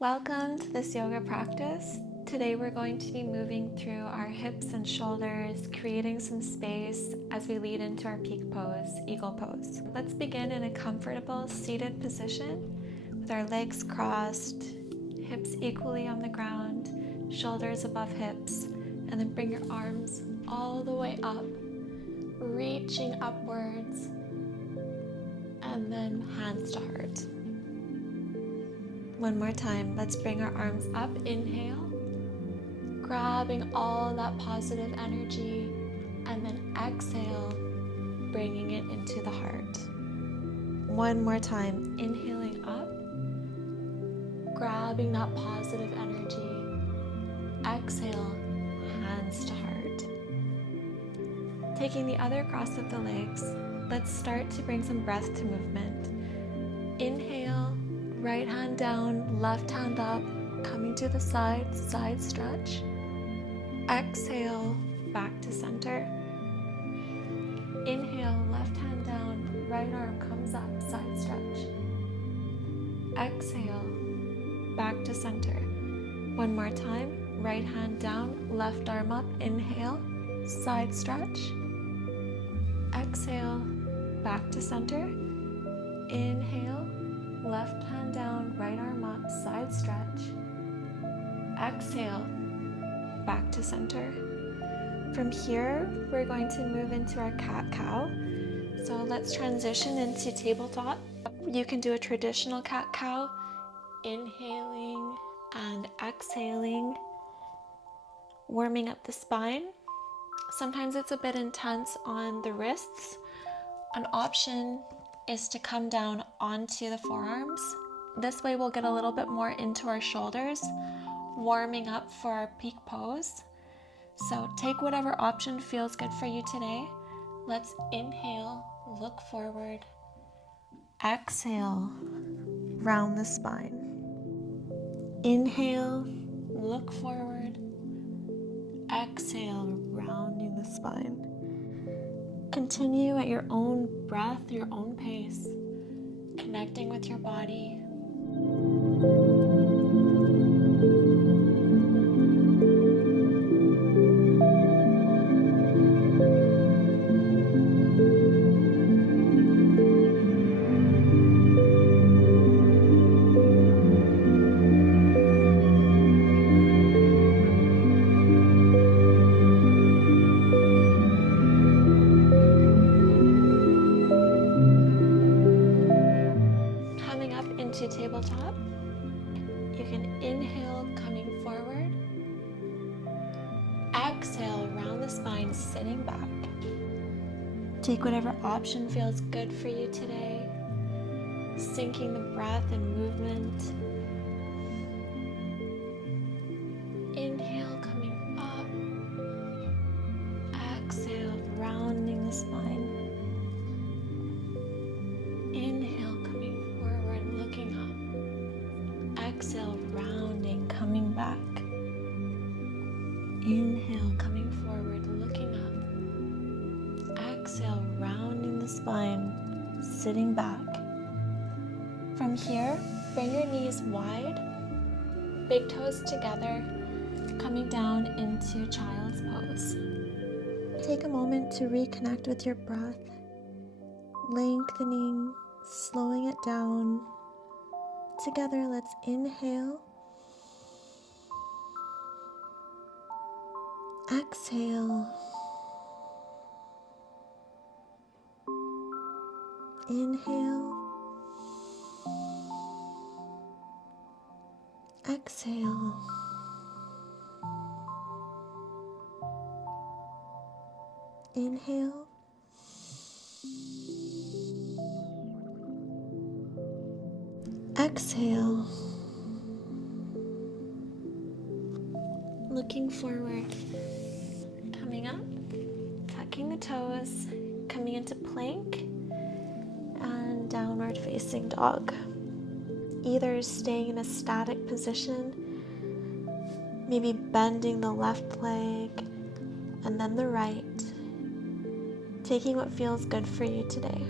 Welcome to this yoga practice. Today we're going to be moving through our hips and shoulders, creating some space as we lead into our peak pose, eagle pose. Let's begin in a comfortable seated position with our legs crossed, hips equally on the ground, shoulders above hips, and then bring your arms all the way up, reaching upwards, and then hands to heart. One more time, let's bring our arms up, inhale, grabbing all that positive energy, and then exhale, bringing it into the heart. One more time, inhaling up, grabbing that positive energy, exhale, hands to heart. Taking the other cross of the legs, let's start to bring some breath to movement. Inhale, right hand down, left hand up, coming to the side, side stretch. Exhale, back to center. Inhale, left hand down, right arm comes up, side stretch. Exhale, back to center. One more time, right hand down, left arm up, inhale, side stretch. Exhale, back to center. Inhale, left hand down, right arm up, side stretch. Exhale, back to center. From here, we're going to move into our cat-cow. So let's transition into tabletop. You can do a traditional cat-cow, inhaling and exhaling, warming up the spine. Sometimes it's a bit intense on the wrists. An option is to come down onto the forearms. This way we'll get a little bit more into our shoulders, warming up for our peak pose. So take whatever option feels good for you today. Let's inhale, look forward. Exhale, round the spine. Inhale, look forward. Exhale, rounding the spine. Continue at your own breath, your own pace, connecting with your body. Into tabletop, you can inhale, coming forward. Exhale, round the spine, sitting back. Take whatever option feels good for you today, syncing the breath and movement. Inhale, coming up. Exhale, rounding the spine. Inhale, coming forward, looking up. Exhale, rounding, coming back. Inhale, coming forward, looking up. Exhale, rounding the spine, sitting back. From here, bring your knees wide, big toes together, coming down into child's pose. Take a moment to reconnect with your breath, lengthening, slowing it down. Together, let's inhale. Exhale. Inhale. Exhale. Inhale. Exhale. Looking forward. Coming up, tucking the toes, coming into plank and downward facing dog. Either staying in a static position, maybe bending the left leg and then the right, taking what feels good for you today.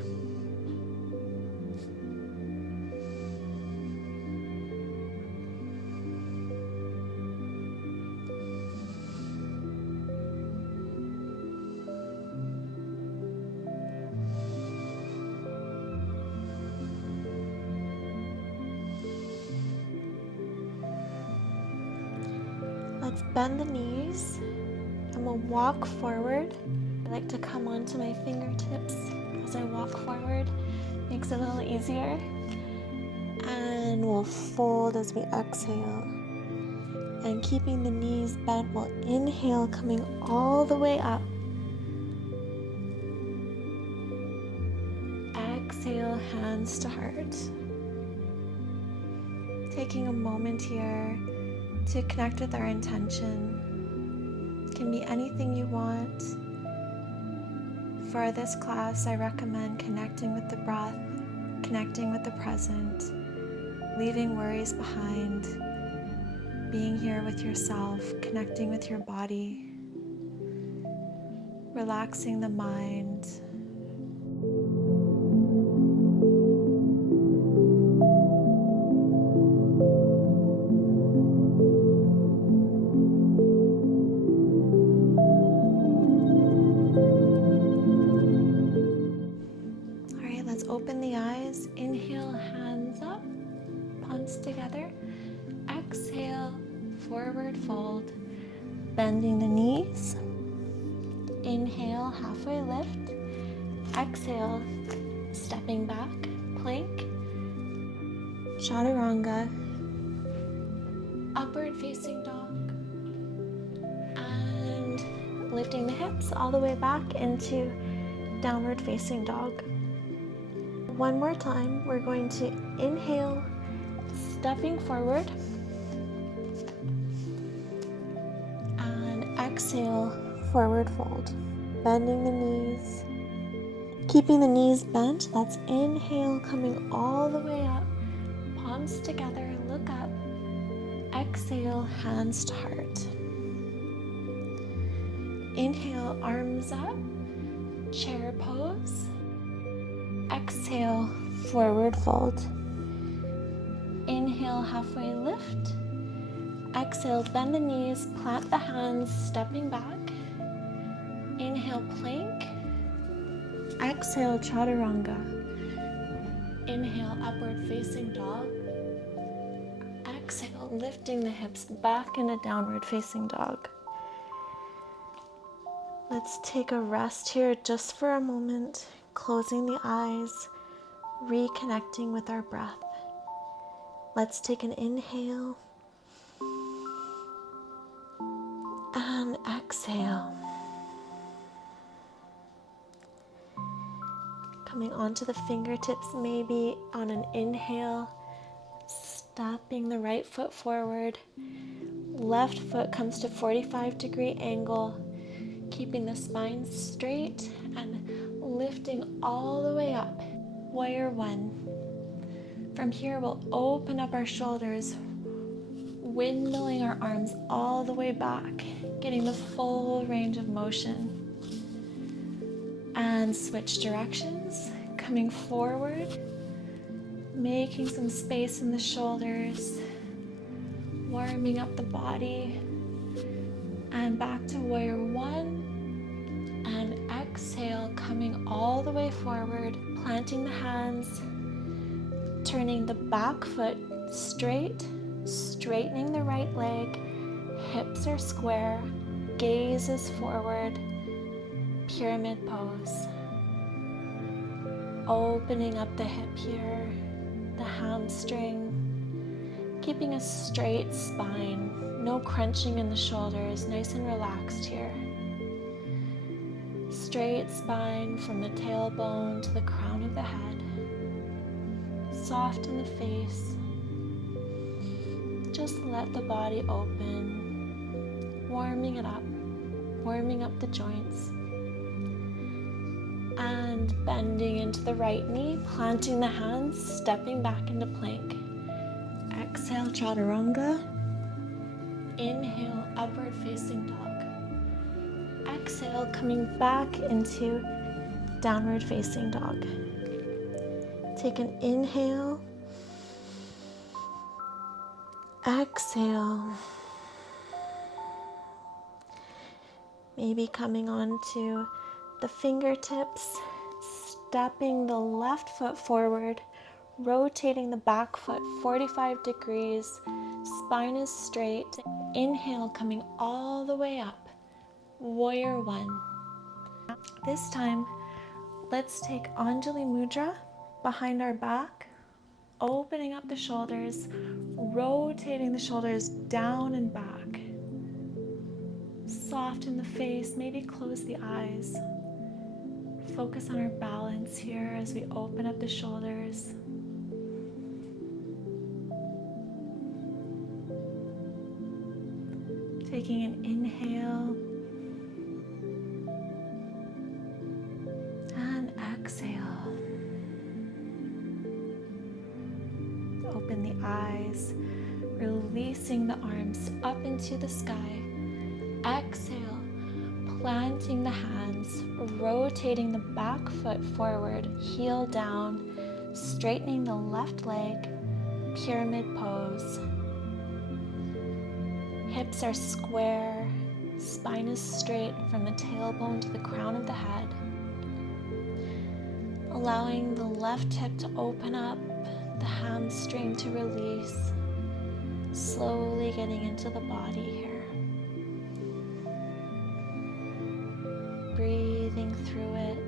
Let's bend the knees and we'll walk forward. I like to come onto my fingertips as I walk forward. Makes it a little easier. And we'll fold as we exhale. And keeping the knees bent, we'll inhale, coming all the way up. Exhale, hands to heart. Taking a moment here to connect with our intention. It can be anything you want. For this class, I recommend connecting with the breath, connecting with the present, leaving worries behind, being here with yourself, connecting with your body, relaxing the mind. Open the eyes, inhale, hands up, palms together. Exhale, forward fold, bending the knees. Inhale, halfway lift. Exhale, stepping back, plank. Chaturanga, upward facing dog. And lifting the hips all the way back into downward facing dog. One more time, we're going to inhale, stepping forward, and exhale, forward fold, bending the knees, keeping the knees bent. Let's inhale, coming all the way up, palms together, look up, exhale, hands to heart. Inhale, arms up, chair pose. Exhale, forward fold. Inhale, halfway lift. Exhale, bend the knees, plant the hands, stepping back. Inhale, plank. Exhale, chaturanga. Inhale, upward facing dog. Exhale, lifting the hips back into downward facing dog. Let's take a rest here just for a moment. Closing the eyes, reconnecting with our breath. Let's take an inhale and exhale. Coming onto the fingertips, maybe on an inhale, stepping the right foot forward. Left foot comes to 45-degree angle, keeping the spine straight and lifting all the way up. Warrior one. From here, we'll open up our shoulders, windmilling our arms all the way back, getting the full range of motion. And switch directions, coming forward, making some space in the shoulders, warming up the body, and back to warrior one. And exhale, coming all the way forward, planting the hands, turning the back foot straight, straightening the right leg, hips are square, gaze is forward, pyramid pose. Opening up the hip here, the hamstring, keeping a straight spine, no crunching in the shoulders, nice and relaxed here. Straight spine from the tailbone to the crown of the head. Soft in the face. Just let the body open, warming it up, warming up the joints. And bending into the right knee, planting the hands, stepping back into plank. Exhale, chaturanga. Inhale, upward facing dog. Exhale, coming back into downward facing dog. Take an inhale. Exhale. Maybe coming onto the fingertips, stepping the left foot forward, rotating the back foot 45 degrees, Spine is straight. Inhale, coming all the way up. Warrior One. This time, let's take Anjali Mudra behind our back, opening up the shoulders, rotating the shoulders down and back. Soften the face, maybe close the eyes. Focus on our balance here as we open up the shoulders. Taking an inhale and exhale. Open the eyes, releasing the arms up into the sky. Exhale, planting the hands, rotating the back foot forward, heel down, straightening the left leg, pyramid pose. Hips are square, spine is straight from the tailbone to the crown of the head. Allowing the left hip to open up, the hamstring to release, slowly getting into the body here. Breathing through it.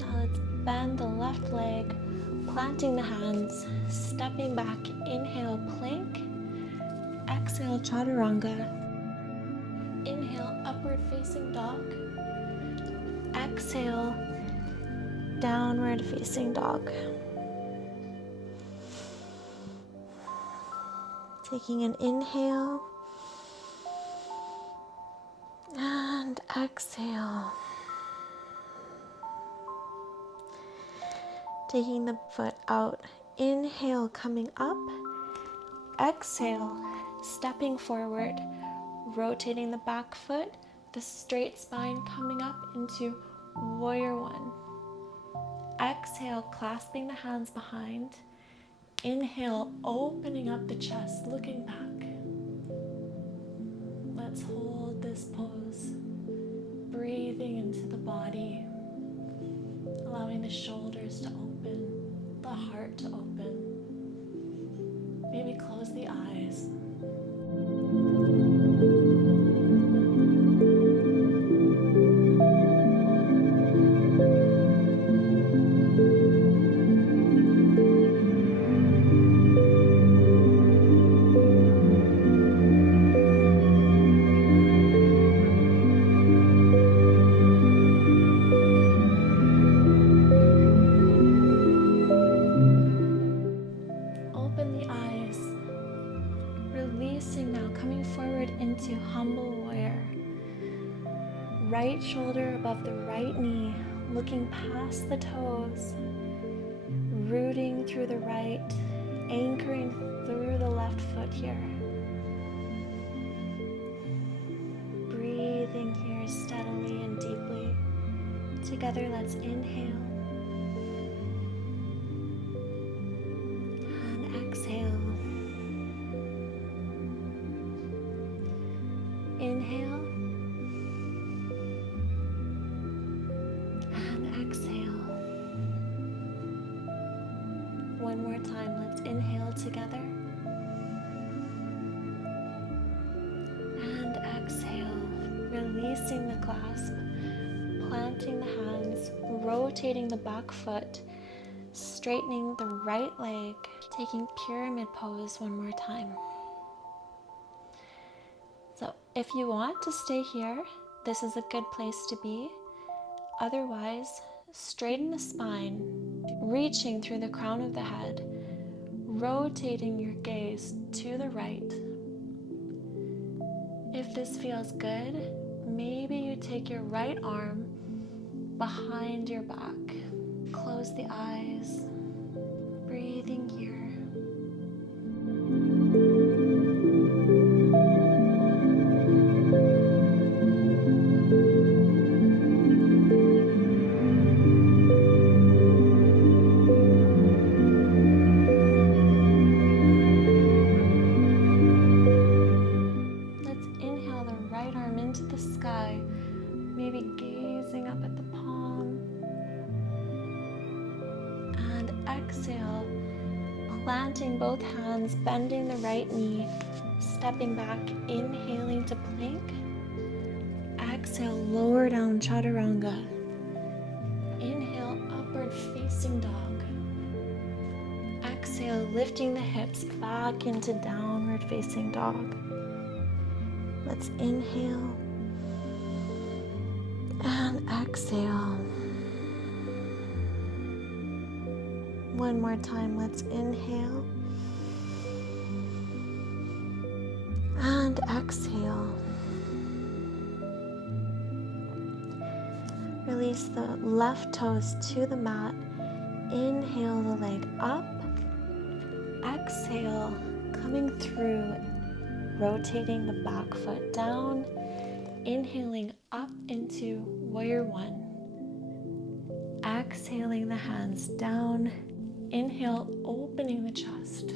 Now let's bend the left leg, planting the hands, stepping back. Inhale, plank. Exhale, chaturanga. Inhale, upward facing dog. Exhale, downward facing dog. Taking an inhale and exhale. Taking the foot out. Inhale, coming up. Exhale, stepping forward, rotating the back foot, the straight spine coming up into Warrior One. Exhale, clasping the hands behind. Inhale, opening up the chest, looking back. Let's hold this pose, breathing into the body, allowing the shoulders to open, the heart to open. Maybe close the eyes. Open the eyes. Releasing now, coming forward into humble warrior. Right shoulder above the right knee, looking past the toes, rooting through the right, anchoring through the left foot here. Breathing here steadily and deeply. Together, let's inhale and exhale. Inhale and exhale. One more time, let's inhale together and exhale, releasing the clasp, planting the hands, rotating the back foot, straightening the right leg, taking pyramid pose one more time. So if you want to stay here, this is a good place to be. Otherwise, straighten the spine, reaching through the crown of the head, rotating your gaze to the right. If this feels good, maybe you take your right arm behind your back. Close the eyes, breathing here. right arm into the sky, maybe gazing up at the palm. And exhale, planting both hands, bending the right knee, stepping back, inhaling to plank. Exhale, lower down chaturanga. Inhale, upward facing dog. Exhale, lifting the hips back into downward facing dog. Let's inhale and exhale. One more time, let's inhale and exhale. Release the left toes to the mat. Inhale the leg up. Exhale, coming through, rotating the back foot down. Inhaling up into warrior one. Exhaling the hands down. Inhale, opening the chest.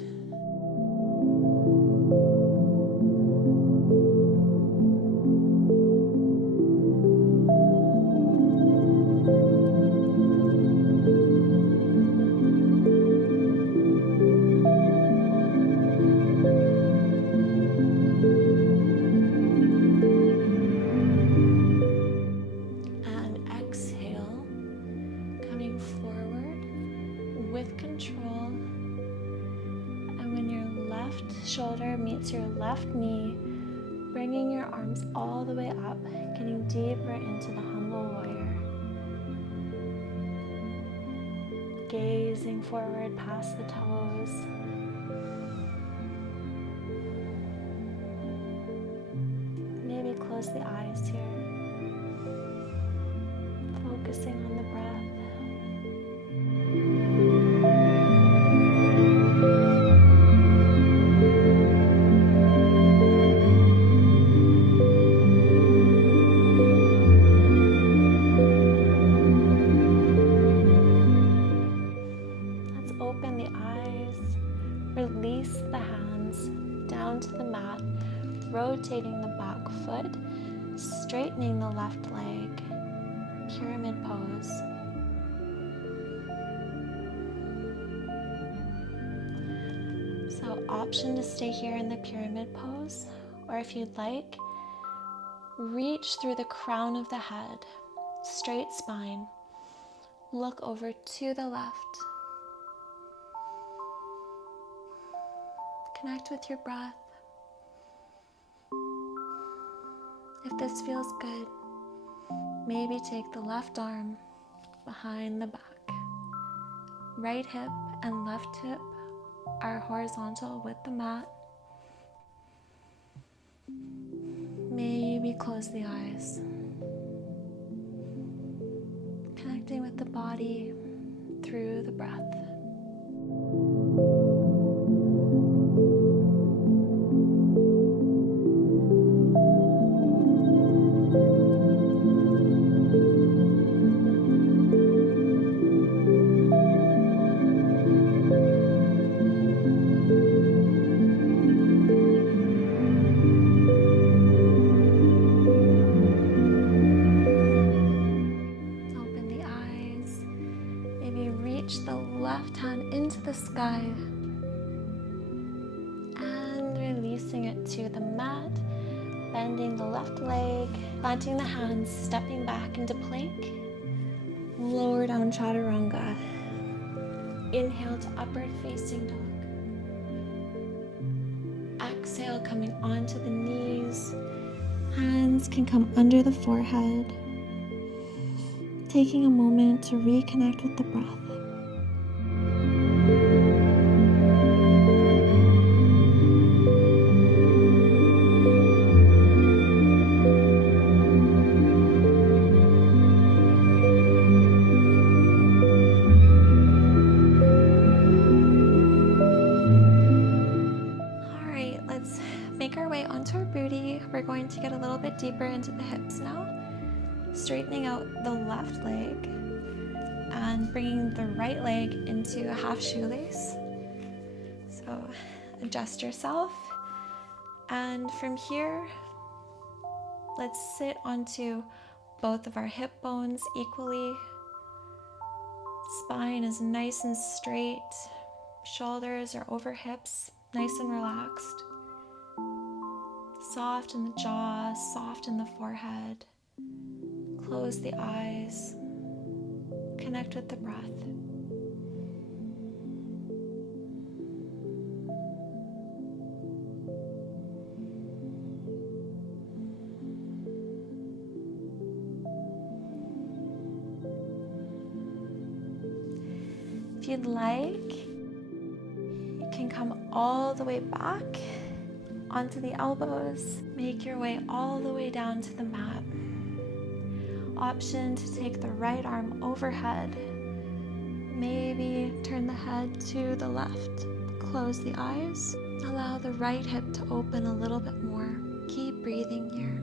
Shoulder meets your left knee, bringing your arms all the way up, getting deeper into the humble warrior. Gazing forward past the toes. Maybe close the eyes here. Focusing on the breath. Release the hands down to the mat, rotating the back foot, straightening the left leg, pyramid pose. So option to stay here in the pyramid pose, or if you'd like, reach through the crown of the head, straight spine, look over to the left. Connect with your breath. If this feels good, maybe take the left arm behind the back. Right hip and left hip are horizontal with the mat. Maybe close the eyes. Connecting with the body through the breath. The sky and releasing it to the mat, bending the left leg, planting the hands, stepping back into plank, lower down chaturanga. Inhale to upward facing dog. Exhale, coming onto the knees. Hands can come under the forehead. Taking a moment to reconnect with the breath. We're going to get a little bit deeper into the hips now, straightening out the left leg and bringing the right leg into a half shoelace. So adjust yourself, and from here let's sit onto both of our hip bones equally. Spine is nice and straight. Shoulders are over hips, nice and relaxed. Soft in the jaw, soft in the forehead. Close the eyes. Connect with the breath. If you'd like, you can come all the way back onto the elbows. Make your way all the way down to the mat. Option to take the right arm overhead. Maybe turn the head to the left. Close the eyes. Allow the right hip to open a little bit more. Keep breathing here.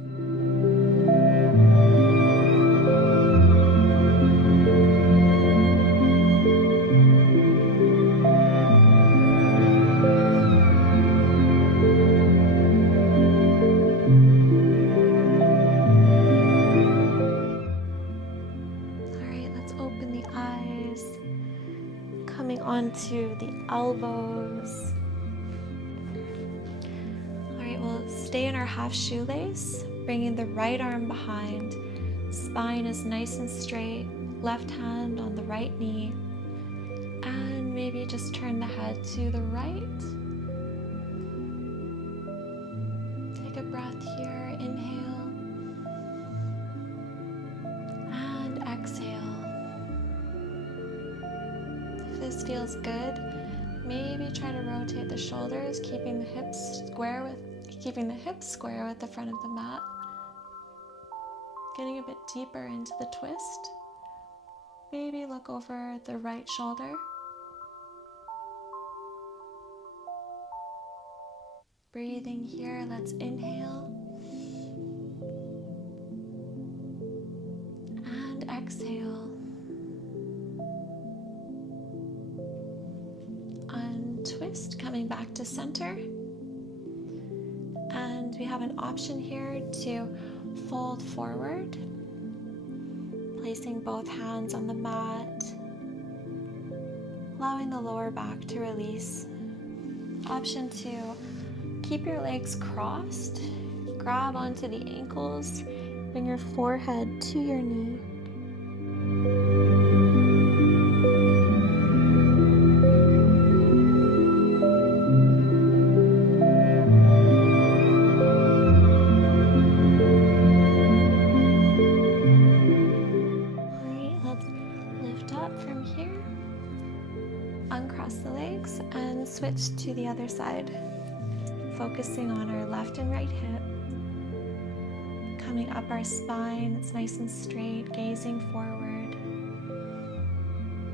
Onto the elbows. All right, we'll stay in our half shoelace, bringing the right arm behind. Spine is nice and straight. Left hand on the right knee. And maybe just turn the head to the right. Take a breath here. Inhale. And exhale. This feels good. Maybe try to rotate the shoulders, keeping the hips square with the front of the mat. Getting a bit deeper into the twist. Maybe look over the right shoulder. Breathing here, let's inhale. And exhale. Twist, coming back to center. And we have an option here to fold forward, placing both hands on the mat, allowing the lower back to release. Option to keep your legs crossed, grab onto the ankles, bring your forehead to your knee. Switch to the other side, focusing on our left and right hip, coming up our spine, it's nice and straight, gazing forward,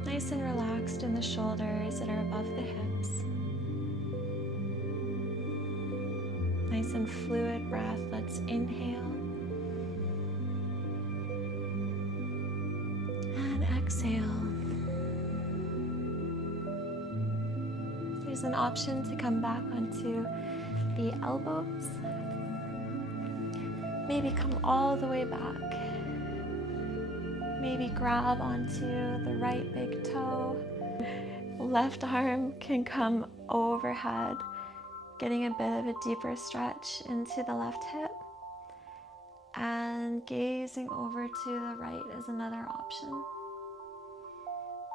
nice and relaxed in the shoulders that are above the hips, nice and fluid breath. Let's inhale and exhale. There's an option to come back onto the elbows. Maybe come all the way back. Maybe grab onto the right big toe. Left arm can come overhead, getting a bit of a deeper stretch into the left hip. And gazing over to the right is another option.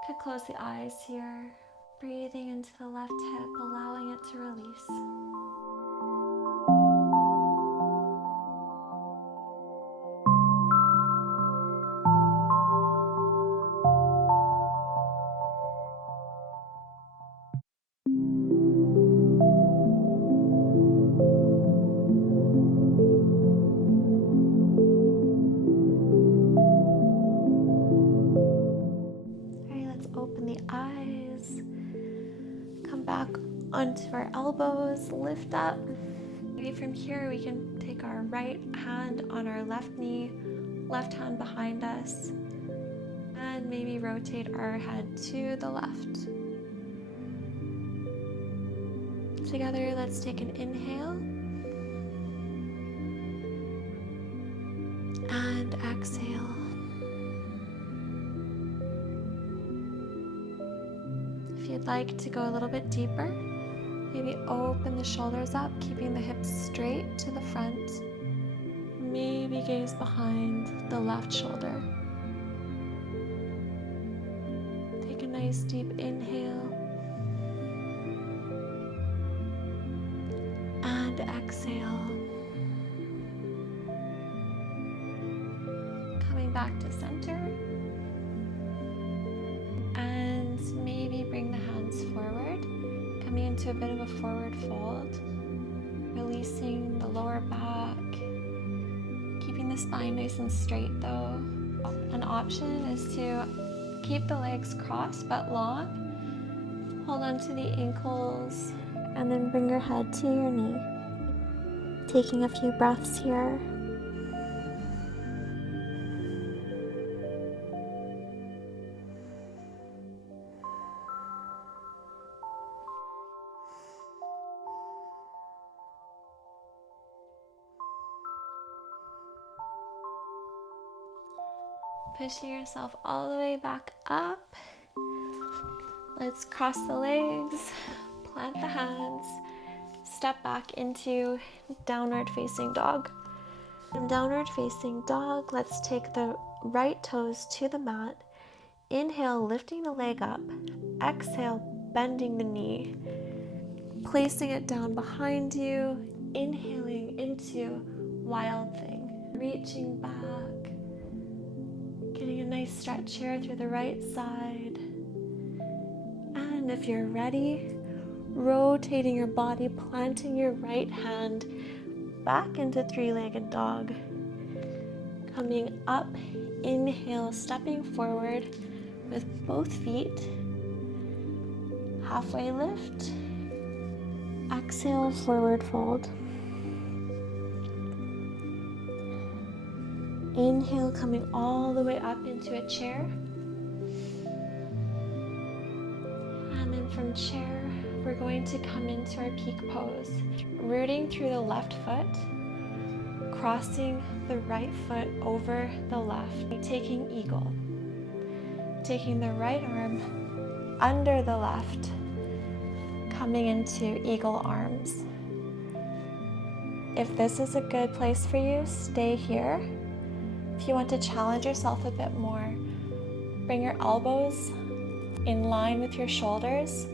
Could close the eyes here. Breathing into the left hip, allowing it to release. All right, let's open the eyes. Come back onto our elbows, lift up. Maybe from here we can take our right hand on our left knee, left hand behind us, and maybe rotate our head to the left. Together, let's take an inhale. And exhale. If you'd like to go a little bit deeper, maybe open the shoulders up, keeping the hips straight to the front. Maybe gaze behind the left shoulder. Take a nice deep inhale. And exhale. Coming back to center. And maybe bring the hands forward, coming into a bit of a forward fold, releasing the lower back, keeping the spine nice and straight though. An option is to keep the legs crossed but long. Hold on to the ankles and then bring your head to your knee. Taking a few breaths here. Pushing yourself all the way back up. Let's cross the legs, plant the hands, step back into downward facing dog. In downward facing dog, let's take the right toes to the mat. Inhale, lifting the leg up. Exhale, bending the knee. Placing it down behind you. Inhaling into wild thing. Reaching back. Getting a nice stretch here through the right side. And if you're ready, rotating your body, planting your right hand back into three-legged dog. Coming up, inhale, stepping forward with both feet. Halfway lift. Exhale, forward fold. Inhale, coming all the way up into a chair. And then from chair, we're going to come into our peak pose. Rooting through the left foot, crossing the right foot over the left, taking eagle. Taking the right arm under the left, coming into eagle arms. If this is a good place for you, stay here. If you want to challenge yourself a bit more, bring your elbows in line with your shoulders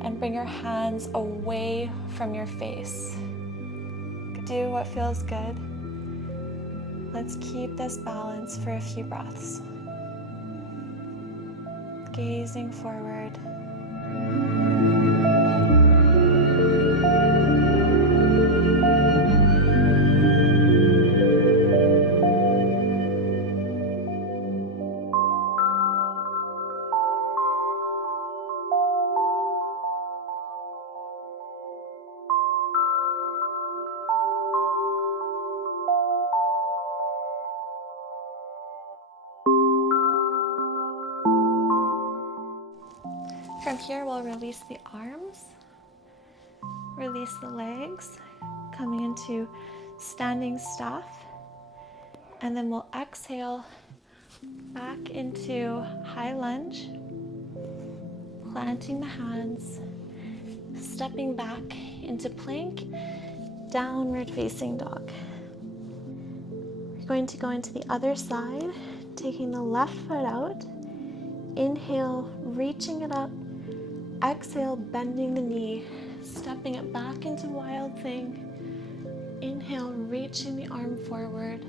and bring your hands away from your face. Do what feels good. Let's keep this balance for a few breaths. Gazing forward. From here, we'll release the arms, release the legs, coming into standing staff, and then we'll exhale back into high lunge, planting the hands, stepping back into plank, downward facing dog. We're going to go into the other side, taking the left foot out, inhale, reaching it up, exhale, bending the knee, stepping it back into wild thing. Inhale, reaching the arm forward,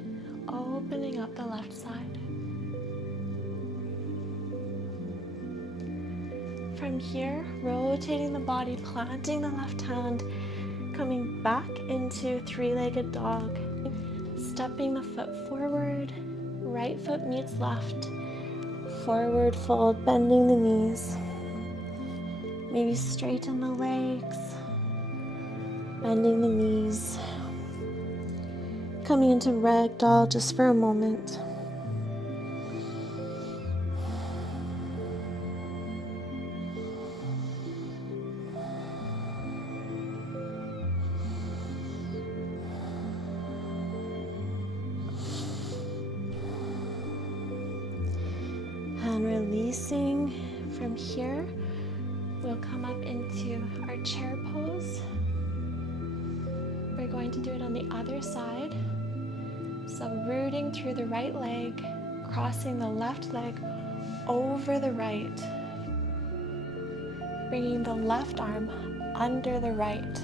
opening up the left side. From here, rotating the body, planting the left hand, coming back into three-legged dog, stepping the foot forward, right foot meets left, forward fold, bending the knees. Maybe straighten the legs, bending the knees. Coming into ragdoll just for a moment. And releasing from here, we'll come up into our chair pose. We're going to do it on the other side. So rooting through the right leg, crossing the left leg over the right, bringing the left arm under the right.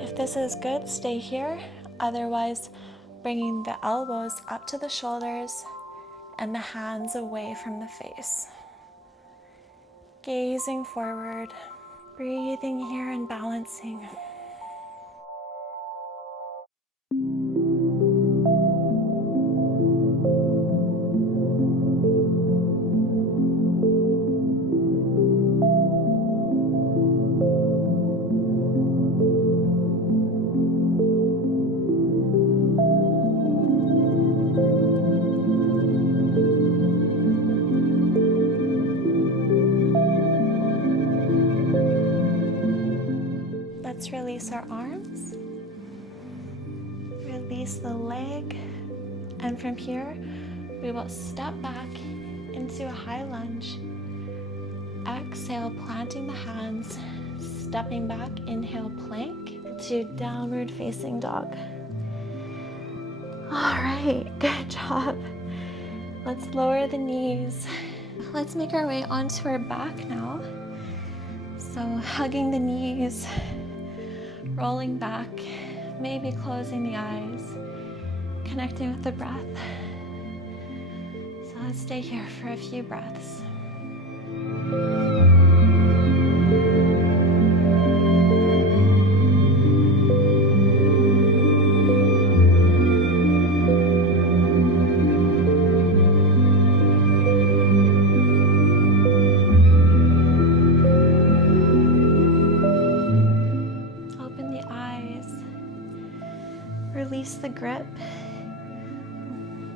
If this is good, stay here. Otherwise, bringing the elbows up to the shoulders and the hands away from the face. Gazing forward, breathing here and balancing. Let's release our arms, release the leg, and from here we will step back into a high lunge. Exhale, planting the hands, stepping back, inhale, plank to downward facing dog. All right, good job. Let's lower the knees. Let's make our way onto our back now. So hugging the knees, rolling back, maybe closing the eyes, connecting with the breath. So let's stay here for a few breaths. Release the grip.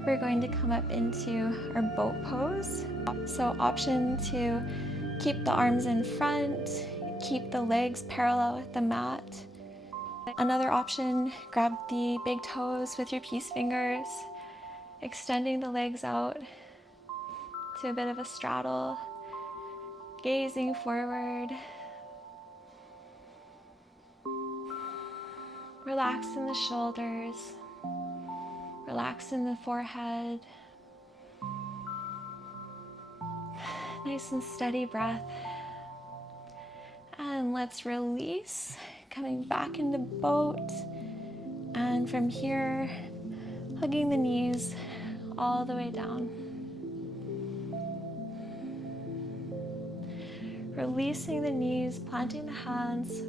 We're going to come up into our boat pose. So option to keep the arms in front, keep the legs parallel with the mat. Another option, grab the big toes with your peace fingers, extending the legs out to a bit of a straddle, gazing forward. Relax in the shoulders, relax in the forehead. Nice and steady breath. And let's release, coming back into boat. And from here, hugging the knees all the way down. Releasing the knees, planting the hands,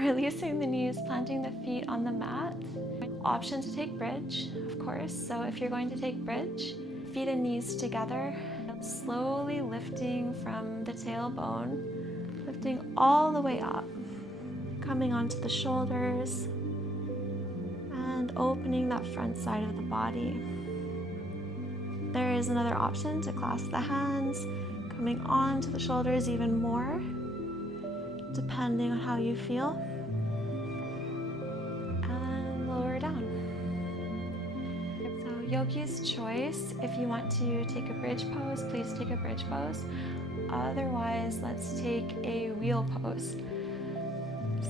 releasing the knees, planting the feet on the mat. Option to take bridge, of course. So if you're going to take bridge, feet and knees together, slowly lifting from the tailbone, lifting all the way up, coming onto the shoulders, and opening that front side of the body. There is another option to clasp the hands, coming onto the shoulders even more, depending on how you feel. And lower down. So yogi's choice. If you want to take a bridge pose, please take a bridge pose. Otherwise, let's take a wheel pose.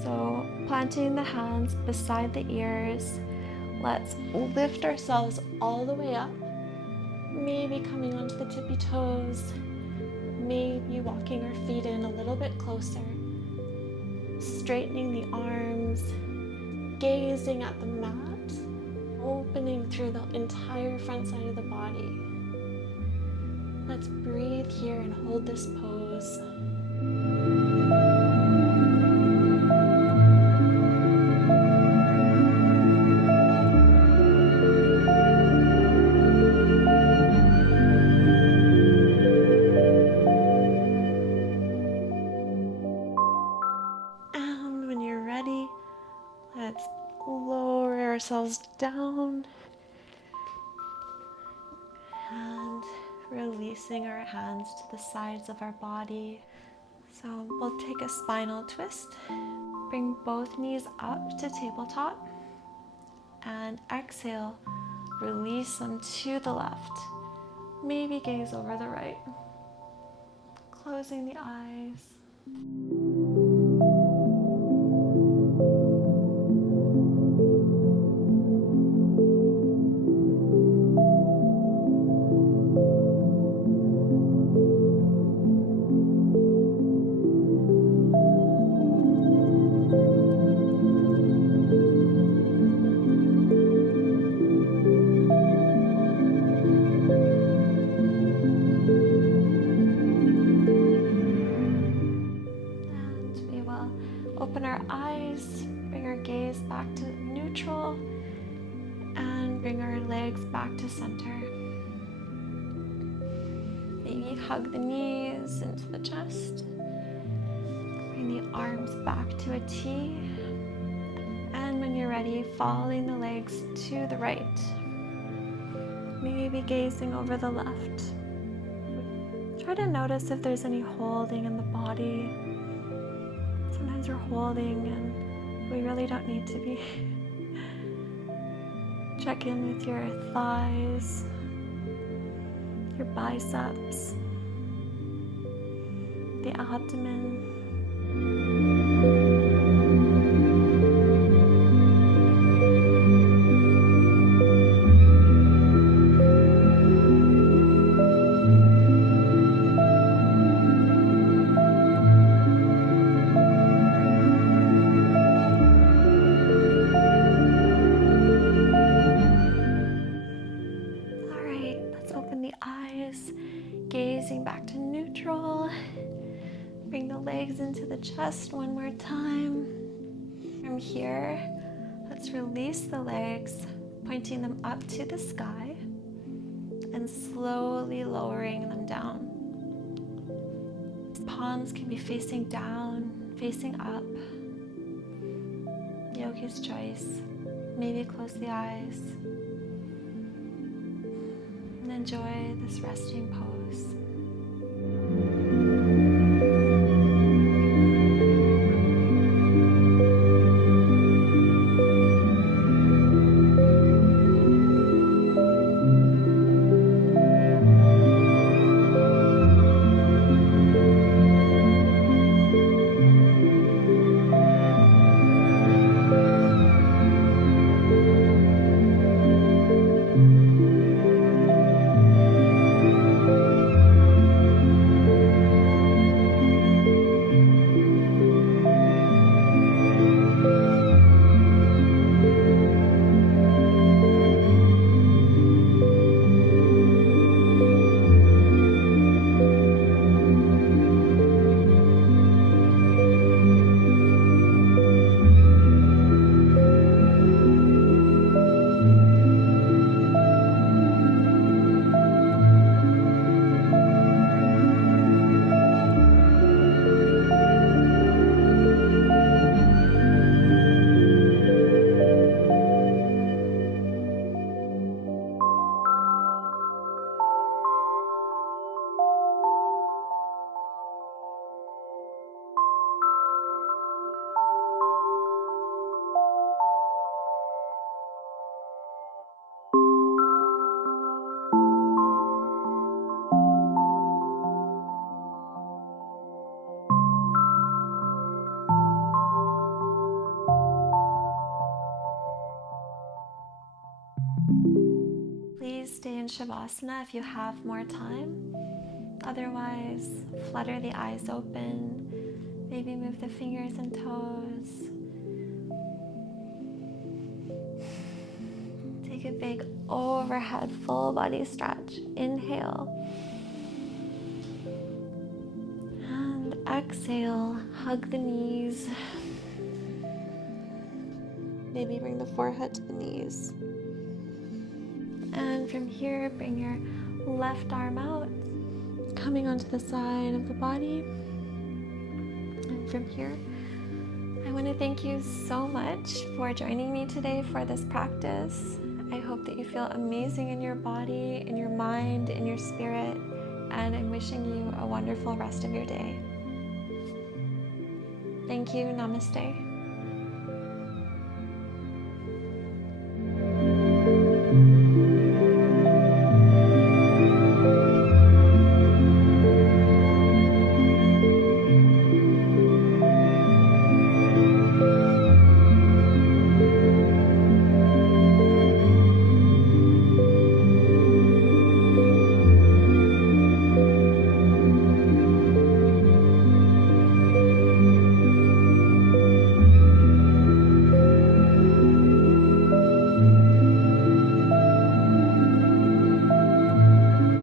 So planting the hands beside the ears, let's lift ourselves all the way up, maybe coming onto the tippy toes, maybe walking our feet in a little bit closer, straightening the arms, gazing at the mat, opening through the entire front side of the body. Let's breathe here and hold this pose. Ourselves down and releasing our hands to the sides of our body. So we'll take a spinal twist, bring both knees up to tabletop, and exhale, release them to the left. maybe gaze over the right. Closing the eyes. Open our eyes, bring our gaze back to neutral, and bring our legs back to center. Maybe hug the knees into the chest. Bring the arms back to a T. And when you're ready, following the legs to the right. Maybe gazing over the left. Try to notice if there's any holding in the body. Sometimes we're holding and we really don't need to be. Check in with your thighs, your biceps, the abdomen. Gazing back to neutral. Bring the legs into the chest one more time. From here, let's release the legs, pointing them up to the sky and slowly lowering them down. Palms can be facing down, facing up. Yogi's choice. Maybe close the eyes. And enjoy this resting pose. Please stay in Shavasana if you have more time. Otherwise, flutter the eyes open. Maybe move the fingers and toes. Take a big overhead full body stretch. Inhale. And exhale, hug the knees. Maybe bring the forehead to the knees. And from here, bring your left arm out, coming onto the side of the body. And from here, I want to thank you so much for joining me today for this practice. I hope that you feel amazing in your body, in your mind, in your spirit, and I'm wishing you a wonderful rest of your day. Thank you. Namaste.